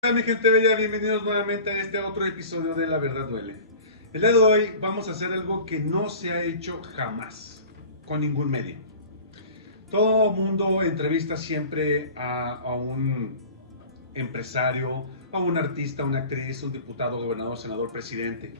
Hola mi gente bella, bienvenidos nuevamente a este otro episodio de La Verdad Duele. El día de hoy vamos a hacer algo que no se ha hecho jamás con ningún medio. Todo mundo entrevista siempre a un empresario, a un artista, una actriz, un diputado, gobernador, senador, presidente,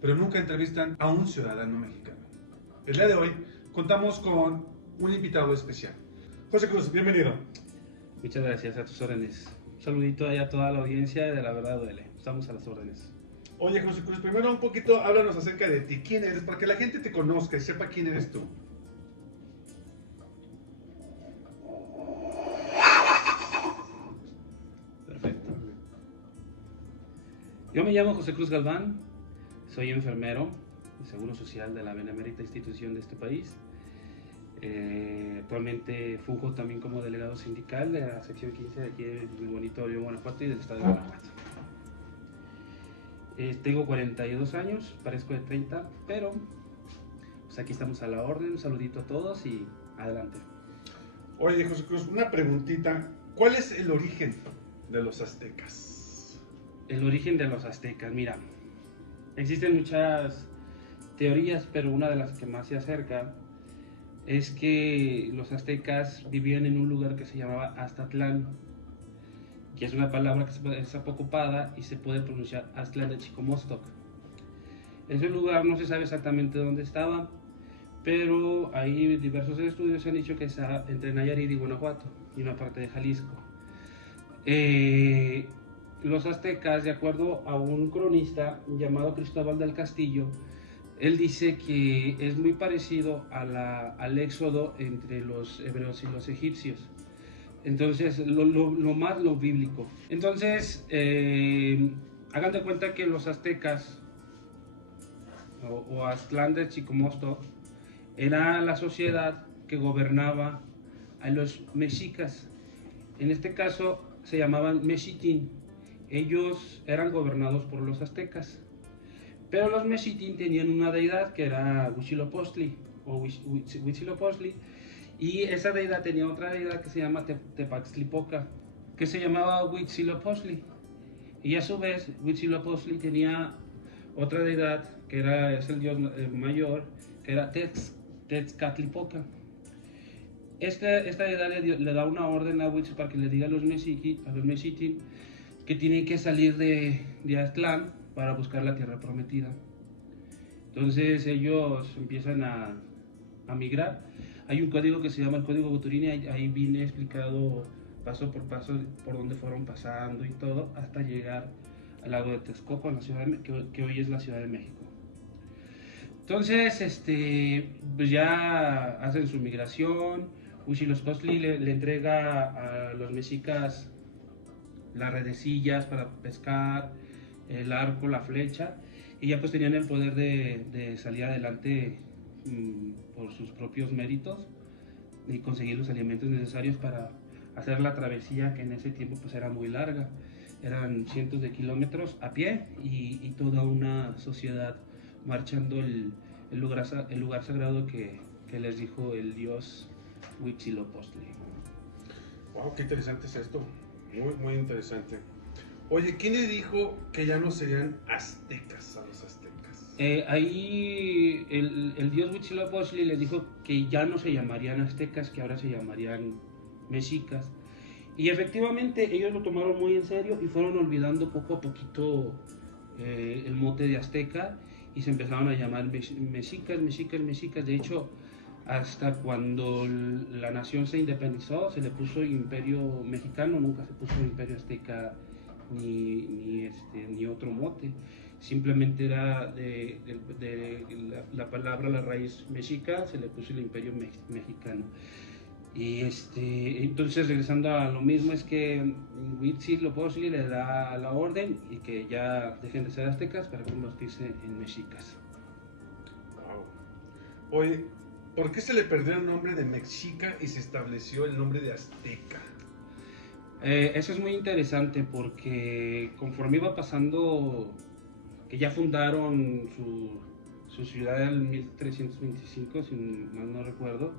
pero nunca entrevistan a un ciudadano mexicano. El día de hoy contamos con un invitado especial. José Cruz, bienvenido. Muchas gracias, a tus órdenes. Un saludito ahí a toda la audiencia de La Verdad Duele. Estamos a las órdenes. Oye, José Cruz, primero un poquito háblanos acerca de ti. ¿Quién eres? Para que la gente te conozca y sepa quién eres tú. Perfecto. Yo me llamo José Cruz Galván, soy enfermero de Seguro Social de la benemérita institución de este país. Actualmente funjo también como delegado sindical de la sección 15 de aquí de mi bonito León, Guanajuato y del estado de Guanajuato. Tengo 42 años, parezco de 30, pero pues aquí estamos a la orden. Un saludito a todos y adelante. Oye, José Cruz, una preguntita. ¿Cuál es el origen de los aztecas? El origen de los aztecas, mira, existen muchas teorías, pero una de las que más se acerca es que los aztecas vivían en un lugar que se llamaba Aztatlán, que es una palabra que es poco ocupada y se puede pronunciar Aztlán de Chicomostoc. Ese lugar no se sabe exactamente dónde estaba, pero hay diversos estudios que han dicho que está entre Nayarit y Guanajuato y una parte de Jalisco. Eh, los aztecas, de acuerdo a un cronista llamado Cristóbal del Castillo, él dice que es muy parecido al éxodo entre los hebreos y los egipcios. Entonces, lo bíblico. Entonces, hagan de cuenta que los aztecas o Aztlán de Chicomosto era la sociedad que gobernaba a los mexicas. En este caso se llamaban mexitín. Ellos eran gobernados por los aztecas. Pero los mexitín tenían una deidad que era Huitzilopochtli o Huitzilopochtli, y esa deidad tenía otra deidad que se llama Tepaxtlipoca, que se llamaba Huitzilopochtli. Y a su vez Huitzilopochtli tenía otra deidad que es el dios mayor, que era Tezcatlipoca. Esta deidad le da una orden a Huitzilopochtli para que le diga a los mexitín que tienen que salir de Aztlán para buscar la tierra prometida. Entonces ellos empiezan a migrar. Hay un código que se llama el Código Boturini, ahí viene explicado paso por donde fueron pasando y todo, hasta llegar al lago de Texcoco, en la ciudad que hoy es la Ciudad de México. Entonces, pues ya hacen su migración. Huitzilopochtli le entrega a los mexicas las redecillas para pescar, el arco, la flecha, y ya pues tenían el poder de salir adelante por sus propios méritos y conseguir los alimentos necesarios para hacer la travesía, que en ese tiempo pues era muy larga. Eran cientos de kilómetros a pie y toda una sociedad marchando el lugar sagrado que les dijo el dios Huitzilopochtli. Wow, qué interesante es esto. Muy, muy interesante. Oye, ¿quién le dijo que ya no serían aztecas a los aztecas? Ahí el dios Huitzilopochtli les dijo que ya no se llamarían aztecas, que ahora se llamarían mexicas. Y efectivamente ellos lo tomaron muy en serio y fueron olvidando poco a poquito el mote de azteca y se empezaron a llamar mexicas, mexicas, mexicas. De hecho, hasta cuando la nación se independizó se le puso imperio mexicano, nunca se puso imperio azteca ni otro mote. Simplemente era de la palabra, la raíz mexica, se le puso el imperio mexicano. Y entonces regresando a lo mismo, es que Huitzilopochtli le da la orden y que ya dejen de ser aztecas para convertirse en mexicas. Wow. Oye, ¿por qué se le perdió el nombre de mexica y se estableció el nombre de azteca? Eso es muy interesante porque conforme iba pasando, que ya fundaron su ciudad en 1325, si mal no recuerdo,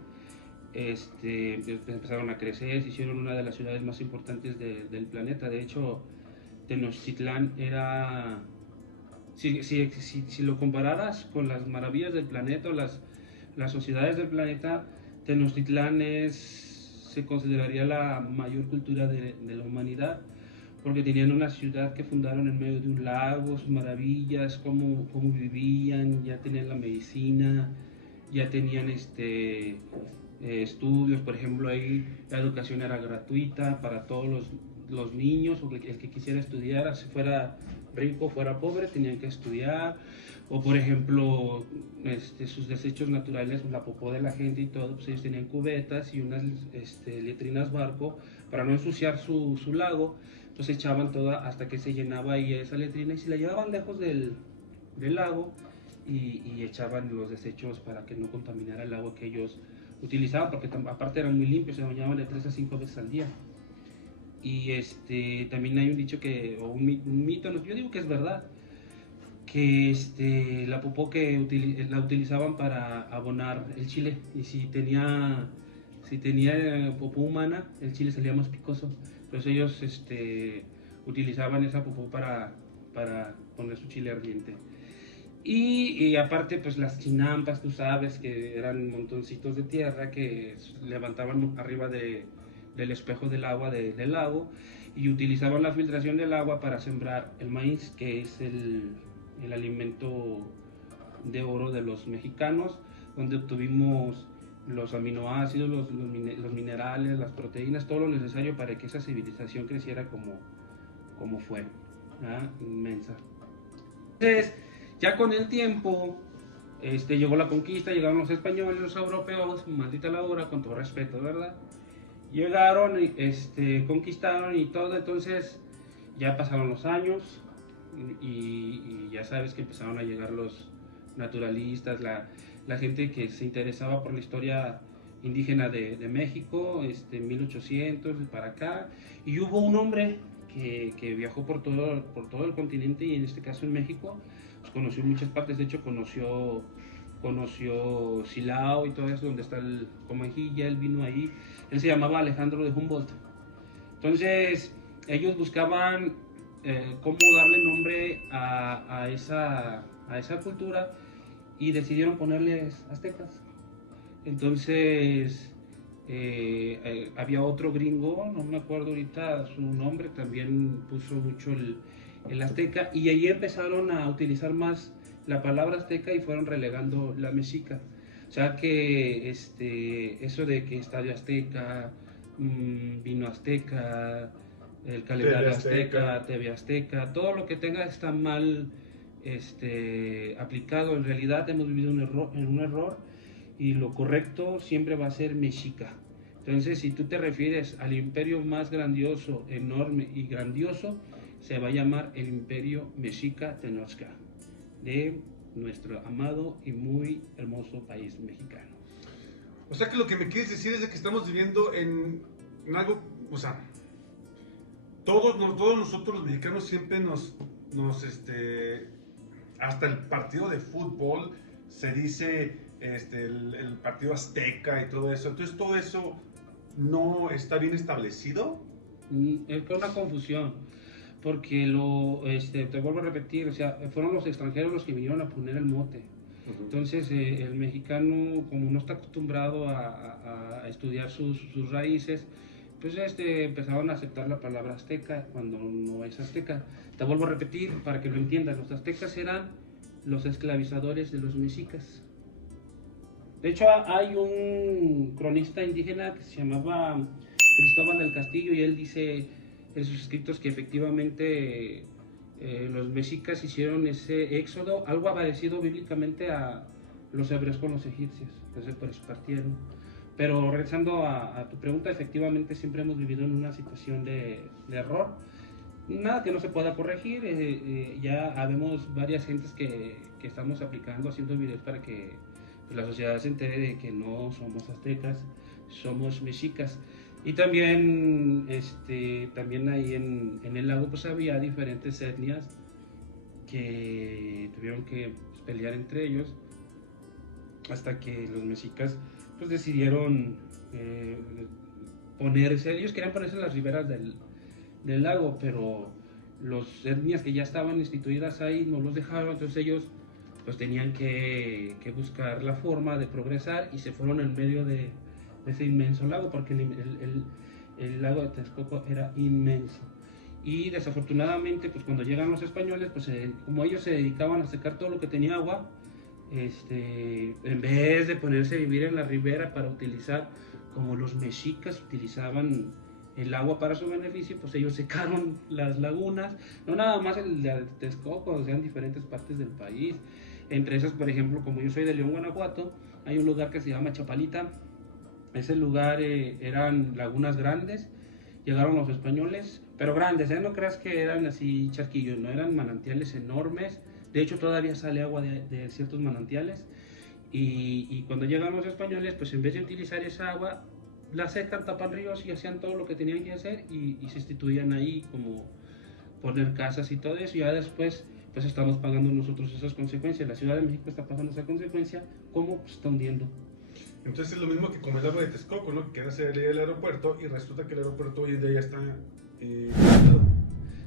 empezaron a crecer, se hicieron una de las ciudades más importantes del planeta. De hecho, Tenochtitlán era, si lo compararas con las maravillas del planeta o las sociedades del planeta, Tenochtitlán se consideraría la mayor cultura de la humanidad, porque tenían una ciudad que fundaron en medio de un lago, sus maravillas, cómo vivían, ya tenían la medicina, ya tenían estudios, por ejemplo, ahí la educación era gratuita para todos los niños, o el que quisiera estudiar, si fuera rico o fuera pobre, tenían que estudiar, o por ejemplo, sus desechos naturales, la popó de la gente y todo, pues ellos tenían cubetas y unas letrinas barco para no ensuciar su lago, entonces echaban toda hasta que se llenaba ahí esa letrina y se la llevaban lejos del lago y echaban los desechos para que no contaminara el agua que ellos utilizaban, porque aparte eran muy limpios, se bañaban de 3 a 5 veces al día. Y también hay un dicho o un mito, yo digo que es verdad, que la popó la utilizaban para abonar el chile, y si tenía popó humana, el chile salía más picoso. Entonces ellos utilizaban esa popó para poner su chile ardiente. Y aparte, pues las chinampas, tú sabes, que eran montoncitos de tierra que levantaban arriba del espejo del agua del lago, y utilizaban la filtración del agua para sembrar el maíz, que es el alimento de oro de los mexicanos, donde obtuvimos los aminoácidos, los minerales, las proteínas, todo lo necesario para que esa civilización creciera como fue, inmensa. Entonces, ya con el tiempo, llegó la conquista, llegaron los españoles, los europeos, maldita la hora, con todo respeto, ¿verdad? Llegaron, conquistaron y todo, entonces ya pasaron los años y ya sabes que empezaron a llegar los naturalistas, la gente que se interesaba por la historia indígena de México, 1800 para acá, y hubo un hombre que viajó por todo el continente, y en este caso en México, pues conoció muchas partes. De hecho conoció Silao y todo eso, donde está el Comajilla. Él vino ahí, él se llamaba Alejandro de Humboldt. Entonces ellos buscaban cómo darle nombre a esa cultura, y decidieron ponerles aztecas. Entonces había otro gringo, no me acuerdo ahorita su nombre, también puso mucho el azteca, y ahí empezaron a utilizar más la palabra azteca y fueron relegando la mexica. O sea que eso de que Estadio Azteca, Vino Azteca, el calendario Azteca, TV Azteca, todo lo que tenga está mal aplicado. En realidad hemos vivido en un error, y lo correcto siempre va a ser mexica. Entonces, si tú te refieres al imperio más grandioso, enorme y grandioso, se va a llamar el imperio mexica Tenochca, de nuestro amado y muy hermoso país mexicano. O sea que lo que me quieres decir es de que estamos viviendo en algo, o sea, todos nosotros los mexicanos siempre hasta el partido de fútbol se dice el partido azteca y todo eso. Entonces todo eso no está bien establecido. Es una confusión, porque te vuelvo a repetir, o sea, fueron los extranjeros los que vinieron a poner el mote. Entonces el mexicano, como no está acostumbrado a estudiar sus raíces, pues empezaron a aceptar la palabra azteca cuando no es azteca. Te vuelvo a repetir para que lo entiendas: los aztecas eran los esclavizadores de los mexicas. De hecho, hay un cronista indígena que se llamaba Cristóbal del Castillo, y él dice en sus escritos que efectivamente los mexicas hicieron ese éxodo, algo parecido bíblicamente a los hebreos con los egipcios. Entonces por eso partieron. Pero regresando a tu pregunta, efectivamente siempre hemos vivido en una situación de error. Nada que no se pueda corregir. Ya habemos varias gentes que estamos aplicando, haciendo videos para que pues, la sociedad se entere de que no somos aztecas, somos mexicas. Y también, también ahí en el lago pues había diferentes etnias que tuvieron que pelear entre ellos, hasta que los mexicas pues decidieron ellos querían ponerse en las riberas del lago, pero los etnias que ya estaban instituidas ahí no los dejaron, entonces ellos pues tenían que buscar la forma de progresar y se fueron en medio de ese inmenso lago, porque el lago de Texcoco era inmenso. Y desafortunadamente, pues cuando llegan los españoles, pues como ellos se dedicaban a secar todo lo que tenía agua, en vez de ponerse a vivir en la ribera para utilizar, como los mexicas utilizaban el agua para su beneficio, pues ellos secaron las lagunas, no nada más el de Texcoco, o sea, en diferentes partes del país. Entre esas, por ejemplo, como yo soy de León, Guanajuato, hay un lugar que se llama Chapalita. Ese lugar eran lagunas grandes, llegaron los españoles, pero grandes, no creas que eran así charquillos, no, eran manantiales enormes. De hecho, todavía sale agua de ciertos manantiales. Y cuando llegan los españoles, pues en vez de utilizar esa agua, la secan, tapan ríos y hacían todo lo que tenían que hacer y se instituían ahí, como poner casas y todo eso. Y ya después, pues estamos pagando nosotros esas consecuencias. La Ciudad de México está pagando esa consecuencia, ¿cómo? Pues está hundiendo. Entonces es lo mismo que como el lago de Texcoco, ¿no? Que era el aeropuerto y resulta que el aeropuerto hoy en día ya está...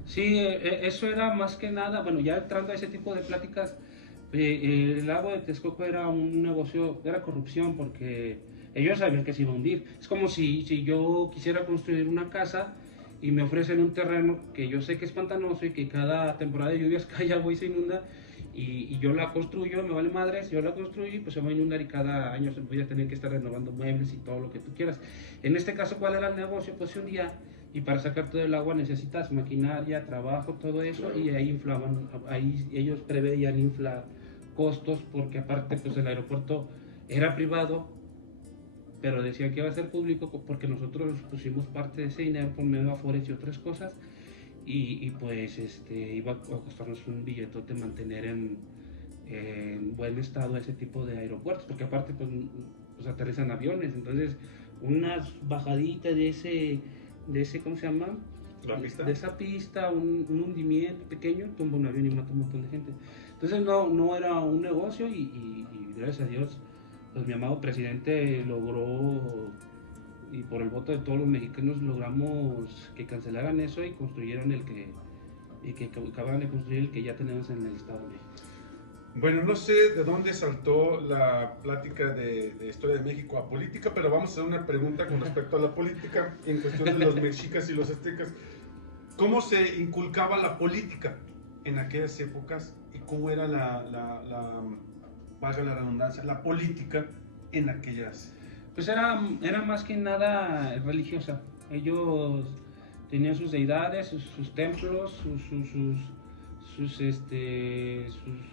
Sí, eso era más que nada, bueno, ya entrando a ese tipo de pláticas, el lago de Texcoco era un negocio, era corrupción, porque ellos sabían que se iba a hundir. Es como si yo quisiera construir una casa y me ofrecen un terreno que yo sé que es pantanoso y que cada temporada de lluvias cae agua y se inunda, y yo la construyo, me vale madres, yo la construyo y pues se va a inundar y cada año voy a tener que estar renovando muebles y todo lo que tú quieras. En este caso, ¿cuál era el negocio? Pues se hundía. Y para sacar todo el agua necesitas maquinaria, trabajo, todo eso, y ahí inflaban, ahí ellos preveían inflar costos, porque aparte pues el aeropuerto era privado, pero decían que iba a ser público porque nosotros pusimos parte de ese dinero por medio de afores y otras cosas, y pues iba a costarnos un billetote mantener en buen estado ese tipo de aeropuertos, porque aparte pues aterrizan aviones, entonces unas bajaditas de ese, ¿cómo se llama? ¿La pista? De esa pista, un hundimiento pequeño, tumba un avión y mata un montón de gente. Entonces no era un negocio y gracias a Dios, pues mi amado presidente logró, y por el voto de todos los mexicanos logramos que cancelaran eso y construyeron que acaban de construir el que ya tenemos en el Estado de México. Bueno, no sé de dónde saltó la plática de Historia de México a política, pero vamos a hacer una pregunta con respecto a la política en cuestión de los mexicas y los aztecas. ¿Cómo se inculcaba la política en aquellas épocas y cómo era valga la redundancia, la política en aquellas? Pues era más que nada religiosa. Ellos tenían sus deidades, sus templos, sus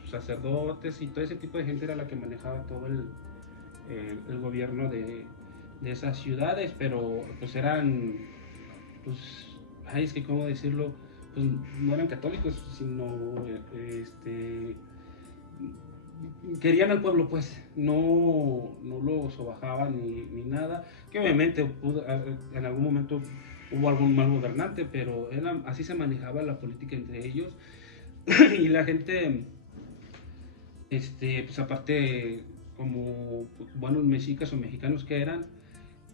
sacerdotes, y todo ese tipo de gente era la que manejaba todo el gobierno de esas ciudades, pero pues eran, pues, es que cómo decirlo, pues no eran católicos, sino querían al pueblo, pues no lo sobajaban ni nada, que obviamente en algún momento hubo algún mal gobernante, pero así se manejaba la política entre ellos. Y la gente, pues aparte, como buenos mexicas o mexicanos que eran,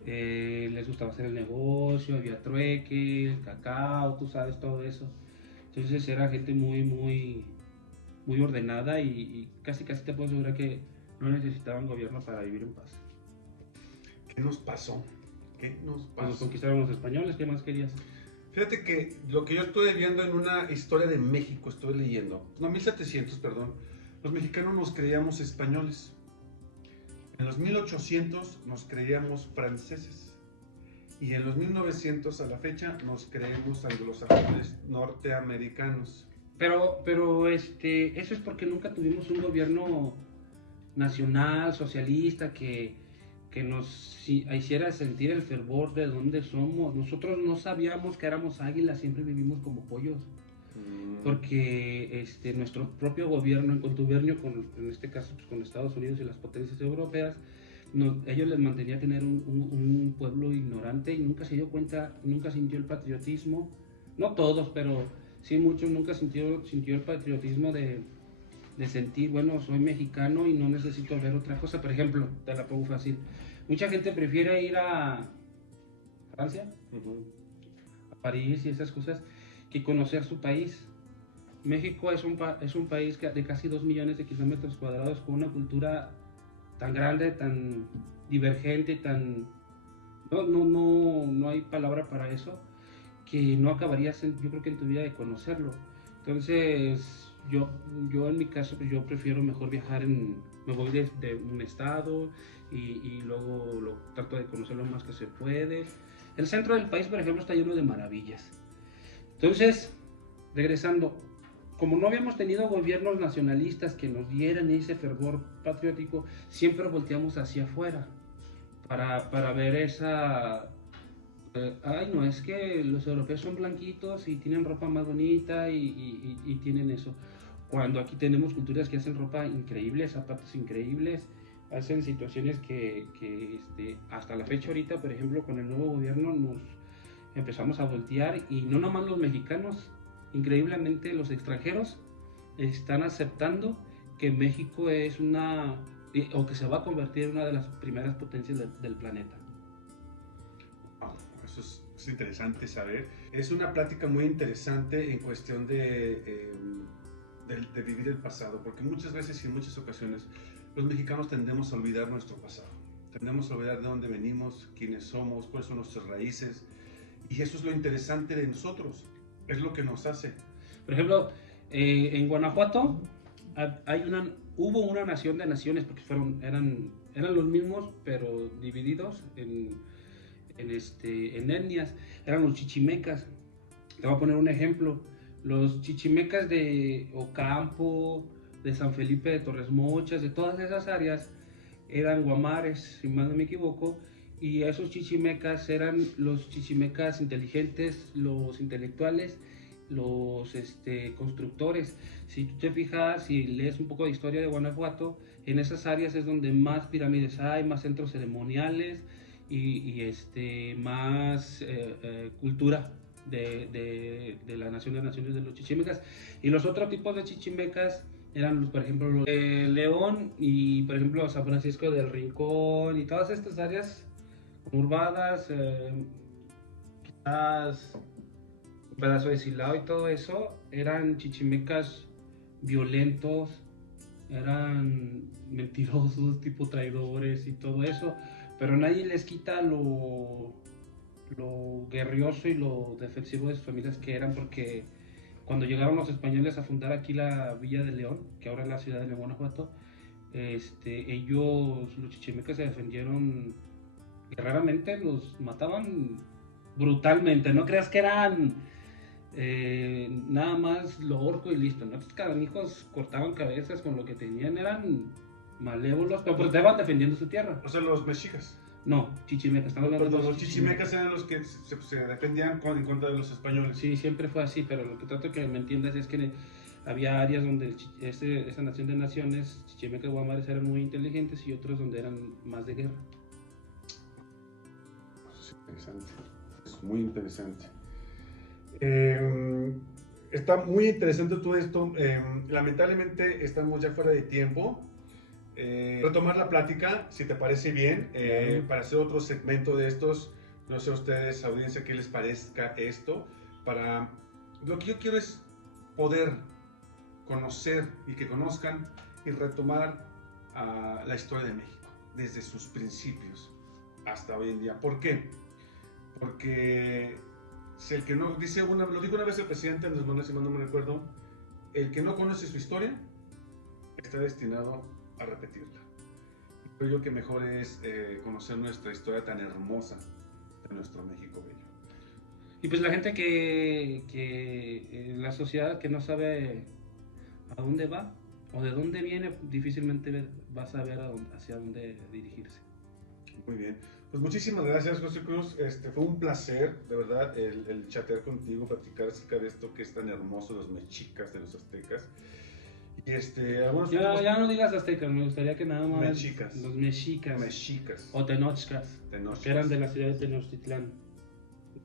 les gustaba hacer el negocio, había trueque, el cacao, tú sabes, todo eso. Entonces era gente muy ordenada y casi te puedo asegurar que no necesitaban gobierno para vivir en paz. ¿Qué nos pasó? Pues nos conquistaron los españoles, ¿qué más querías? Fíjate que lo que yo estoy viendo en una historia de México, estoy leyendo, 1700, perdón, los mexicanos nos creíamos españoles. En los 1800 nos creíamos franceses. Y en los 1900 a la fecha nos creemos anglosajones norteamericanos. Pero eso es porque nunca tuvimos un gobierno nacional, socialista, que nos hiciera sentir el fervor de dónde somos. Nosotros no sabíamos que éramos águilas, siempre vivimos como pollos. Porque nuestro propio gobierno, en contubernio en este caso pues, con Estados Unidos y las potencias europeas, ellos les mantenía tener un pueblo ignorante y nunca se dio cuenta, nunca sintió el patriotismo. No todos, pero sí muchos nunca sintió el patriotismo de sentir, bueno, soy mexicano y no necesito ver otra cosa. Por ejemplo, te la pongo fácil. Mucha gente prefiere ir a Francia, a París y esas cosas, que conocer su país. México es un país de casi 2 millones de kilómetros cuadrados con una cultura tan grande, tan divergente, tan... No hay palabra para eso, que no acabarías, yo creo que en tu vida de conocerlo. Entonces, yo en mi caso, pues yo prefiero mejor viajar me voy de un estado y luego trato de conocer lo más que se puede. El centro del país, por ejemplo, está lleno de maravillas. Entonces, regresando, como no habíamos tenido gobiernos nacionalistas que nos dieran ese fervor patriótico, siempre volteamos hacia afuera para ver esa... ay, no, es que los europeos son blanquitos y tienen ropa más bonita y tienen eso. Cuando aquí tenemos culturas que hacen ropa increíble, zapatos increíbles, hacen situaciones que hasta la fecha ahorita, por ejemplo, con el nuevo gobierno nos empezamos a voltear y no nomás los mexicanos, increíblemente los extranjeros están aceptando que México es o que se va a convertir en una de las primeras potencias del planeta. Wow, eso es interesante saber. Es una plática muy interesante en cuestión de vivir el pasado, porque muchas veces y en muchas ocasiones los mexicanos tendemos a olvidar nuestro pasado. Tendemos a olvidar de dónde venimos, quiénes somos, cuáles son nuestras raíces. Y eso es lo interesante de nosotros, es lo que nos hace. Por ejemplo, en Guanajuato hubo una nación de naciones, porque eran los mismos, pero divididos en etnias. Eran los chichimecas. Te voy a poner un ejemplo. Los chichimecas de Ocampo, de San Felipe de Torres Mochas, de todas esas áreas, eran guamares, si mal no me equivoco, y esos chichimecas eran los chichimecas inteligentes, los intelectuales, los constructores. Si tú te fijas y lees un poco de historia de Guanajuato, en esas áreas es donde más pirámides hay, más centros ceremoniales y más cultura de la nación de naciones de los chichimecas. Y los otros tipos de chichimecas eran, por ejemplo, los de León y, por ejemplo, San Francisco del Rincón y todas estas áreas urbadas, quizás un pedazo de Silao y todo eso, eran chichimecas violentos, eran mentirosos, tipo traidores y todo eso, pero nadie les quita lo guerrioso y lo defensivo de sus familias que eran, porque cuando llegaron los españoles a fundar aquí la Villa de León, que ahora es la ciudad de Guanajuato, los chichimecas se defendieron guerreramente, los mataban brutalmente. No creas que eran nada más lo orco y listo, ¿no? Estos canijos cortaban cabezas con lo que tenían, eran malévolos, pero pues estaban defendiendo su tierra. O sea, los mexicas. No, chichimecas, estamos hablando de los chichimecas eran los que se defendían en contra de los españoles. Sí, siempre fue así, pero lo que trato que me entiendas es que había áreas donde esa nación de naciones, chichimecas y guamares, eran muy inteligentes y otros donde eran más de guerra. Eso es interesante, es muy interesante. Está muy interesante todo esto. Lamentablemente estamos ya fuera de tiempo. Retomar la plática, si te parece bien, para hacer otro segmento de estos. No sé a ustedes, audiencia, qué les parezca esto. Lo que yo quiero es poder conocer y que conozcan y retomar la historia de México desde sus principios hasta hoy en día. ¿Por qué? Porque si el que no dice lo dijo una vez el presidente Andrés Manuel, si no me recuerdo, el que no conoce su historia está destinado a repetirla. Creo yo que mejor es conocer nuestra historia tan hermosa de nuestro México bello. Y pues la gente la sociedad que no sabe a dónde va o de dónde viene, difícilmente va a saber hacia dónde dirigirse. Muy bien. Pues muchísimas gracias, José Cruz. Fue un placer, de verdad, el chatear contigo, platicar acerca de esto que es tan hermoso, los mexicas, de los aztecas. Y ya no digas aztecas, me gustaría que nada más mexicas. Los mexicas. O tenochcas, que eran de la ciudad de Tenochtitlán,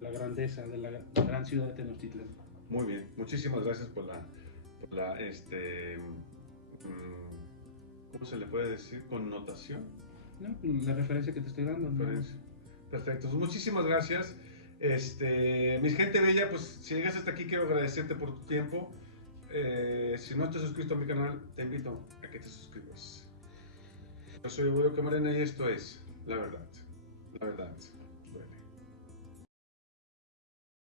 la grandeza de la gran ciudad de Tenochtitlán. Muy bien, muchísimas gracias por la ¿cómo se le puede decir? Connotación. No, la referencia que te estoy dando. Perfecto, pues muchísimas gracias. Mi gente bella, pues si llegas hasta aquí quiero agradecerte por tu tiempo. Si no estás suscrito a mi canal, te invito a que te suscribas. Yo soy Evoyo Camarena y esto es La Verdad. La Verdad duele.